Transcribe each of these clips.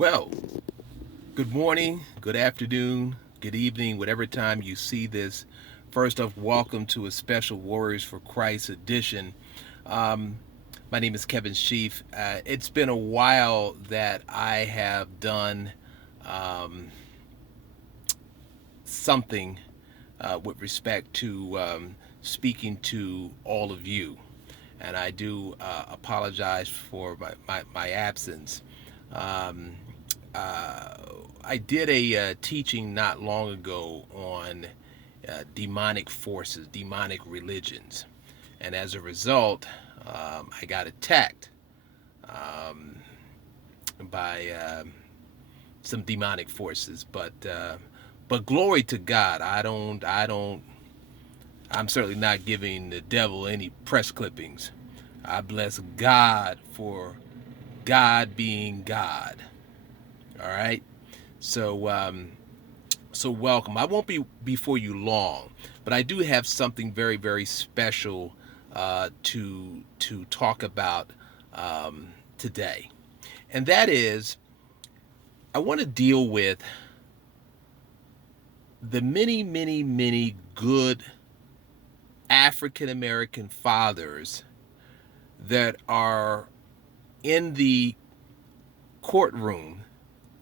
Well, good morning, good afternoon, good evening, whatever time you see this. First off, welcome to a special Warriors for Christ edition. Um, my name is Kevin Sheaf. It's been a while that I have done um, something with respect to speaking to all of you. And I do apologize for my absence. Um, uh, I did a teaching not long ago on demonic forces, demonic religions, and as a result, I got attacked um, by some demonic forces. But glory to God, I'm certainly not giving the devil any press clippings. I bless God for God being God. All right. So, so welcome. I won't be before you long, but I do have something very, very special to talk about today, and that is I want to deal with the many, many, many good African American fathers that are in the courtroom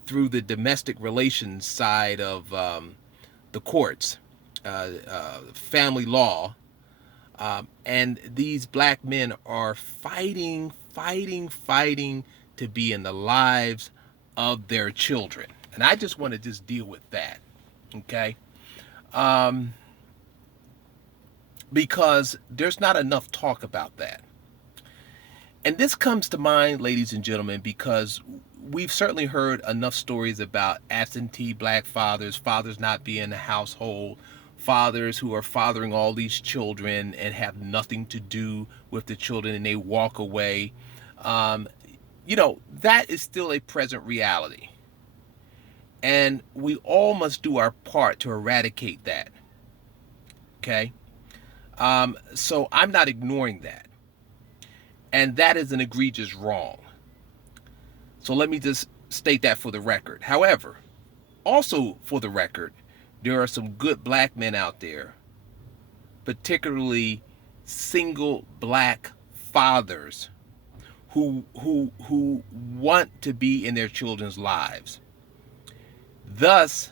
through the domestic relations side of the courts, family law, and these black men are fighting, fighting, fighting to be in the lives of their children. And I just want to just deal with that, okay? Um, because there's not enough talk about that. And this comes to mind, ladies and gentlemen, because we've certainly heard enough stories about absentee black fathers, fathers not being in the household, fathers who are fathering all these children and have nothing to do with the children and they walk away. Um, that is still a present reality. And we all must do our part to eradicate that. Okay? So I'm not ignoring that. And that is an egregious wrong. So let me just state that for the record. However, also for the record, there are some good black men out there, particularly single black fathers who want to be in their children's lives. Thus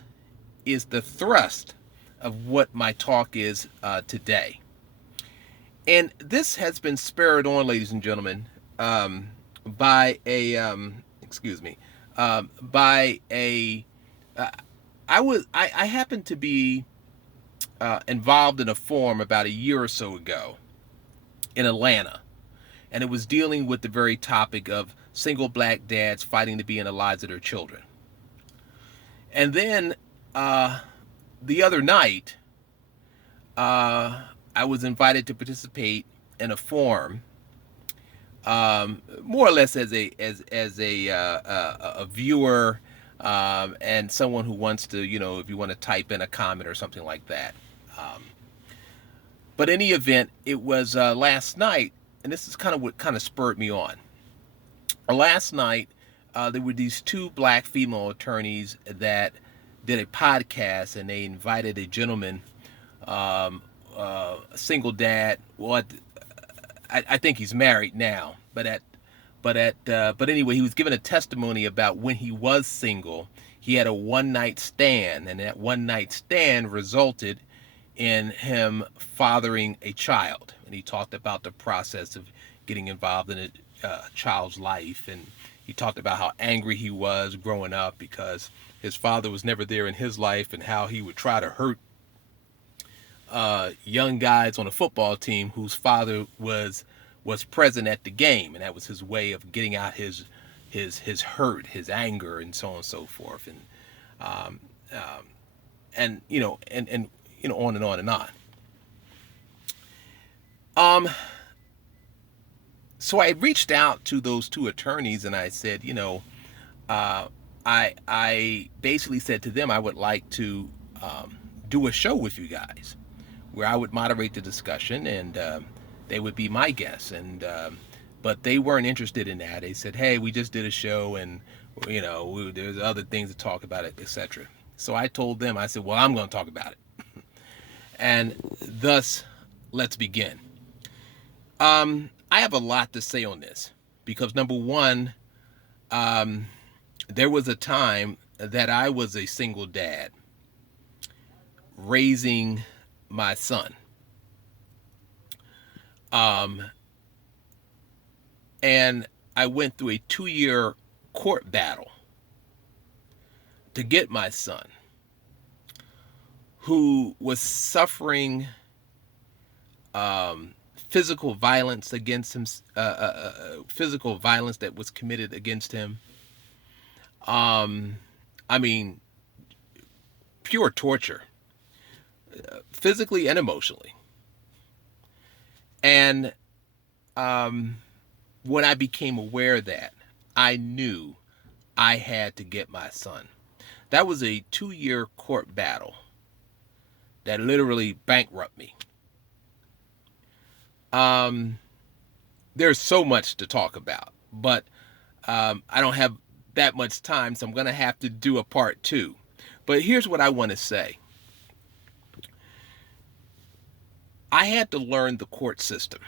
is the thrust of what my talk is today. And this has been spurred on, ladies and gentlemen, by a excuse me, by a I happened to be involved in a forum about a year or so ago in Atlanta, and it was dealing with the very topic of single black dads fighting to be in the lives of their children. And then the other night, I was invited to participate in a forum, more or less as a viewer, and someone who wants to, if you want to type in a comment or something like that. Um, but in any event, it was last night, and this is kind of what kind of spurred me on. Last night, there were these two black female attorneys that did a podcast, and they invited a gentleman, a single dad. Well, I think he's married now, but anyway, he was giving a testimony about when he was single. He had a one night stand, and that one night stand resulted in him fathering a child. And he talked about the process of getting involved in a child's life, and he talked about how angry he was growing up because his father was never there in his life, and how he would try to hurt young guys on a football team whose father was present at the game, and that was his way of getting out his hurt, his anger, and so on and so forth, um, um, and on and on and on. Um, so I reached out to those two attorneys, and I said, uh, I basically said to them I would like to do a show with you guys where I would moderate the discussion, and they would be my guests. And but they weren't interested in that. They said, "Hey, we just did a show, and There's other things to talk about it, etc. So I told them, I said, well, I'm going to talk about it. And thus, let's begin. I have a lot to say on this because number one, there was a time that I was a single dad raising my son. And I went through a 2-year court battle to get my son, who was suffering physical violence against him, physical violence that was committed against him. I mean, pure torture, physically and emotionally. And when I became aware of that, I knew I had to get my son. That was a 2-year court battle that literally bankrupted me. There's so much to talk about, but I don't have that much time, so I'm going to have to do a part 2. But here's what I want to say. I had to learn the court system.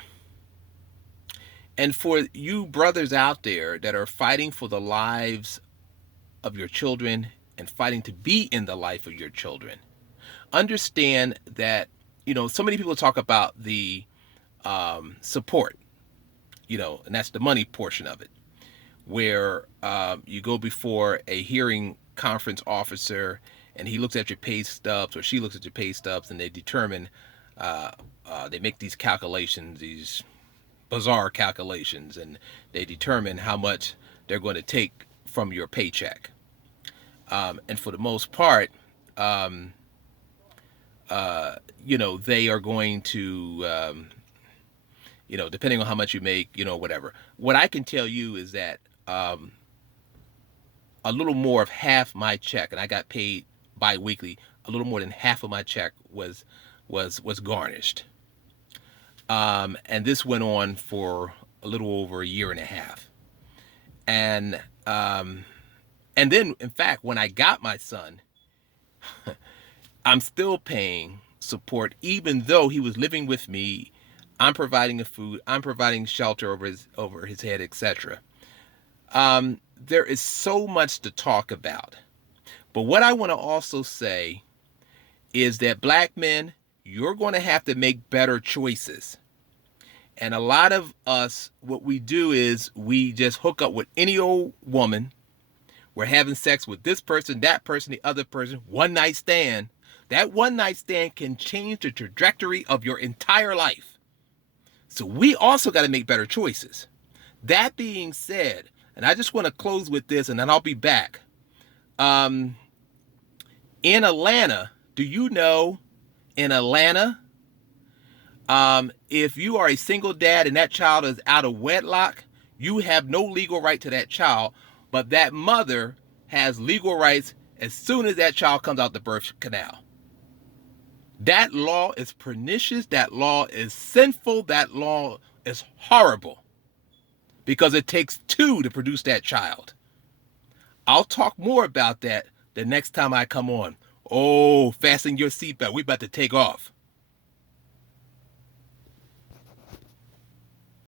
And for you brothers out there that are fighting for the lives of your children and fighting to be in the life of your children, understand that, so many people talk about the support, and that's the money portion of it, where you go before a hearing conference officer and he looks at your pay stubs or she looks at your pay stubs and they determine, they make these calculations, these bizarre calculations, and they determine how much they're going to take from your paycheck. And for the most part, they are going to, depending on how much you make, whatever. What I can tell you is that a little more of half my check, and I got paid bi-weekly, a little more than half of my check was garnished. And this went on for a little over a year and a half. And then, in fact, when I got my son, I'm still paying support, even though he was living with me. I'm providing food, I'm providing shelter over his head, etc. There is so much to talk about. But what I want to also say is that black men, you're going to have to make better choices. And a lot of us, what we do is we just hook up with any old woman. We're having sex with this person, that person, the other person, one night stand. That one night stand can change the trajectory of your entire life. So we also got to make better choices. That being said, and I just want to close with this and then I'll be back. In Atlanta, do you know in Atlanta, if you are a single dad and that child is out of wedlock, you have no legal right to that child, but that mother has legal rights as soon as that child comes out the birth canal. That law is pernicious. That law is sinful. That law is horrible because it takes 2 to produce that child. I'll talk more about that the next time I come on. Oh, fasten your seatbelt. We're about to take off.